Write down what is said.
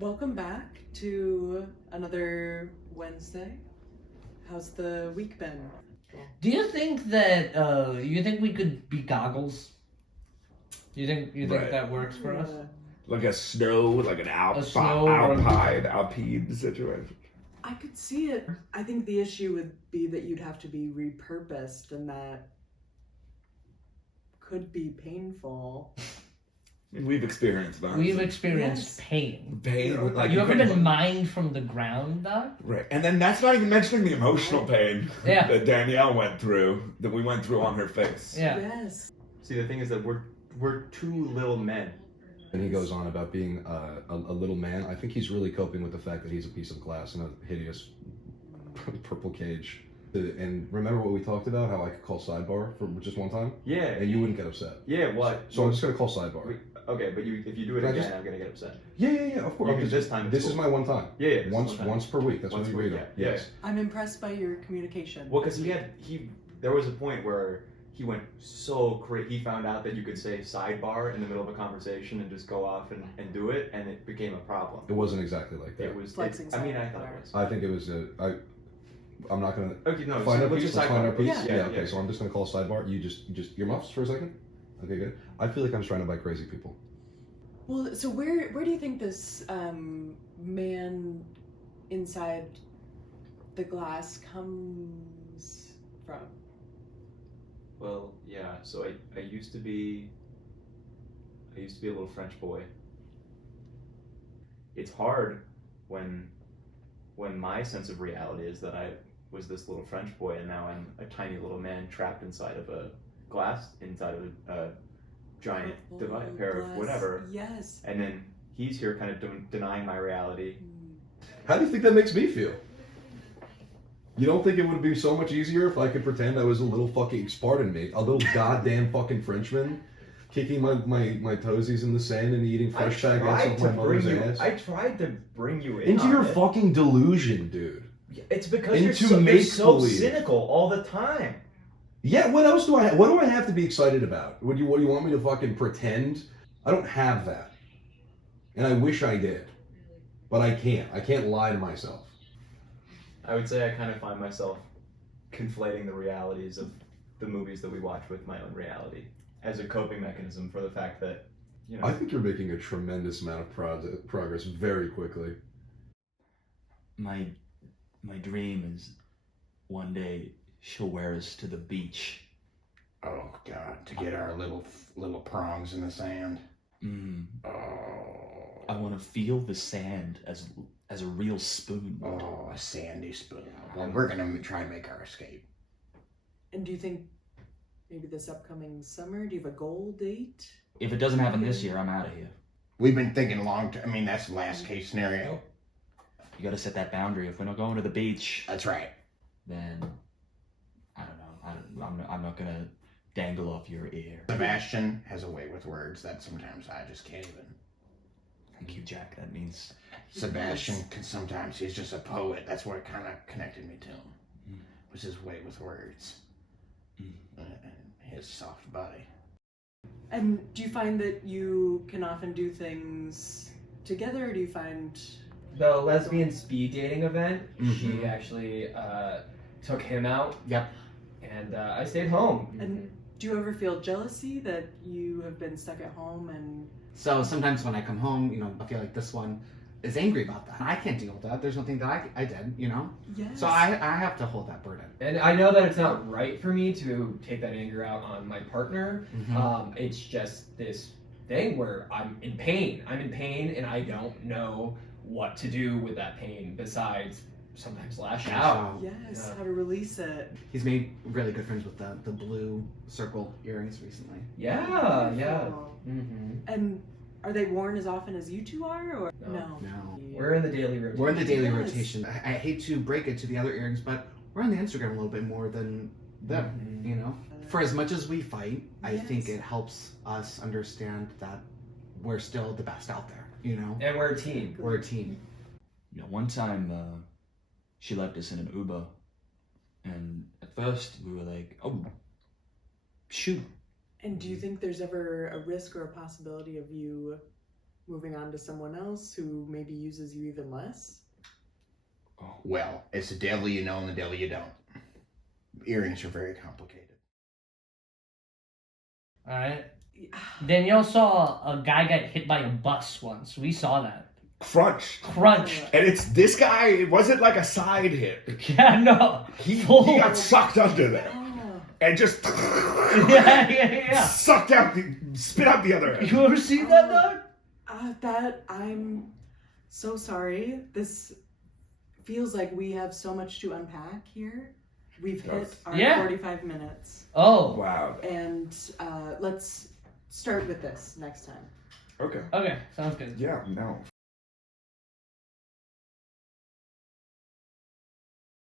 Welcome back to another Wednesday. How's the week been? Do you think that you think we could be goggles? You think Right. that works for us? Like a snow, like an alpine situation. I could see it. I think the issue would be that you'd have to be repurposed, and that could be painful. We've experienced that. We've experienced Yes. pain. pain. Like You ever been mined from the ground, Doc? Right, and then that's not even mentioning the emotional pain Yeah. that Danielle went through, that we went through on her face. Yeah. Yes. See, the thing is that we're two little men. And he goes on about being a little man. I think he's really coping with the fact that he's a piece of glass in a hideous purple cage. And remember what we talked about, how I could call sidebar for just one time? Yeah. And you wouldn't get upset. Yeah. What? So I'm just going to call sidebar. Okay, but if you do it Can I again, just- I'm gonna get upset. Yeah, of course. Because this time it's This is cool. my one time. Yeah. This is Once one time. once per week. That's Once what per we week, agreed on. yeah. Yes. I'm impressed by your communication. Well, because there was a point where he went so crazy. He found out that you could say sidebar in the middle of a conversation and just go off and do it, and it became a problem. It wasn't exactly like that. It was. Flexing I mean, I thought sidebar. it was. I think it was I'm not going to Okay, no. find so our we piece. just Let's find our sidebar. piece. Yeah. Okay, so I'm just going to call sidebar. You just earmuffs for a second? Okay, good. I feel like I'm surrounded by crazy people. Well, so where do you think this man inside the glass comes from? Well, yeah. So I used to be a little French boy. It's hard when my sense of reality is that I was this little French boy and now I'm a tiny little man trapped inside of a glass, inside of a giant pair of Glass. whatever. Yes. And then he's here kind of denying my reality. How do you think that makes me feel? You don't think it would be so much easier if I could pretend I was a little fucking, pardon me, a little goddamn fucking Frenchman, kicking my toesies in the sand and eating fresh baguettes off my mother's ass? I tried to bring you in Into on your it. fucking delusion, dude. It's because Into you're so make-believe. cynical all the time. Yeah, what else do I have? What do I have to be excited about? What do you want me to fucking pretend? I don't have that. And I wish I did. But I can't. I can't lie to myself. I would say I kind of find myself conflating the realities of the movies that we watch with my own reality as a coping mechanism for the fact that, you know. I think you're making a tremendous amount of progress very quickly. My dream is one day she'll wear us to the beach. Oh God! To get our little prongs in the sand. I want to feel the sand as a real spoon. Oh, a sandy spoon. Well, we're gonna try and make our escape. And do you think maybe this upcoming summer, do you have a goal date? If it doesn't happen this year, I'm out of here. We've been thinking long term. I mean, that's the last case scenario. You got to set that boundary. If we're not going to the beach, That's right. then I don't know. I'm not gonna dangle off your ear. Sebastian has a way with words that sometimes I just can't even. Thank you, Jack. That means Sebastian can sometimes, he's just a poet. That's what kind of connected me to him. Was his way with words. And his soft body. And do you find that you can often do things together, or do you find... The lesbian speed dating event, she actually took him out. Yep. And I stayed home. And do you ever feel jealousy that you have been stuck at home and... So sometimes when I come home, I feel like this one is angry about that. I can't deal with that. There's nothing that I did, Yes. So I have to hold that burden. And I know that it's not right for me to take that anger out on my partner. It's just this thing where I'm in pain. And I don't know what to do with that pain besides sometimes lash out. Yes, Yeah. how to release it. He's made really good friends with the blue circle earrings recently. Yeah. Beautiful. Mm-hmm. And are they worn as often as you two are, or No. No. We're in the daily routine. We're in the daily Yes. rotation. I hate to break it to the other earrings, but we're on the Instagram a little bit more than them, For as much as we fight, I think Yes. it helps us understand that we're still the best out there, And we're a team. We're a team. one time she left us in an Uber, and at first we were like, oh, shoot. And do you think there's ever a risk or a possibility of you moving on to someone else who maybe uses you even less? Well, it's the devil you know and the devil you don't. Earrings are very complicated. All right. Danielle saw a guy get hit by a bus once. We saw that. Crunch. And it's this guy, it wasn't like a side hit. Yeah, no. He Full- got sucked under there. Oh. And just yeah. sucked out spit out the other end. You ever seen that, dog? That I'm so sorry. This feels like we have so much to unpack here. We've hit our Yeah. 45 minutes. Oh. Wow. And let's start with this next time. Okay. Okay, sounds good. Yeah, no,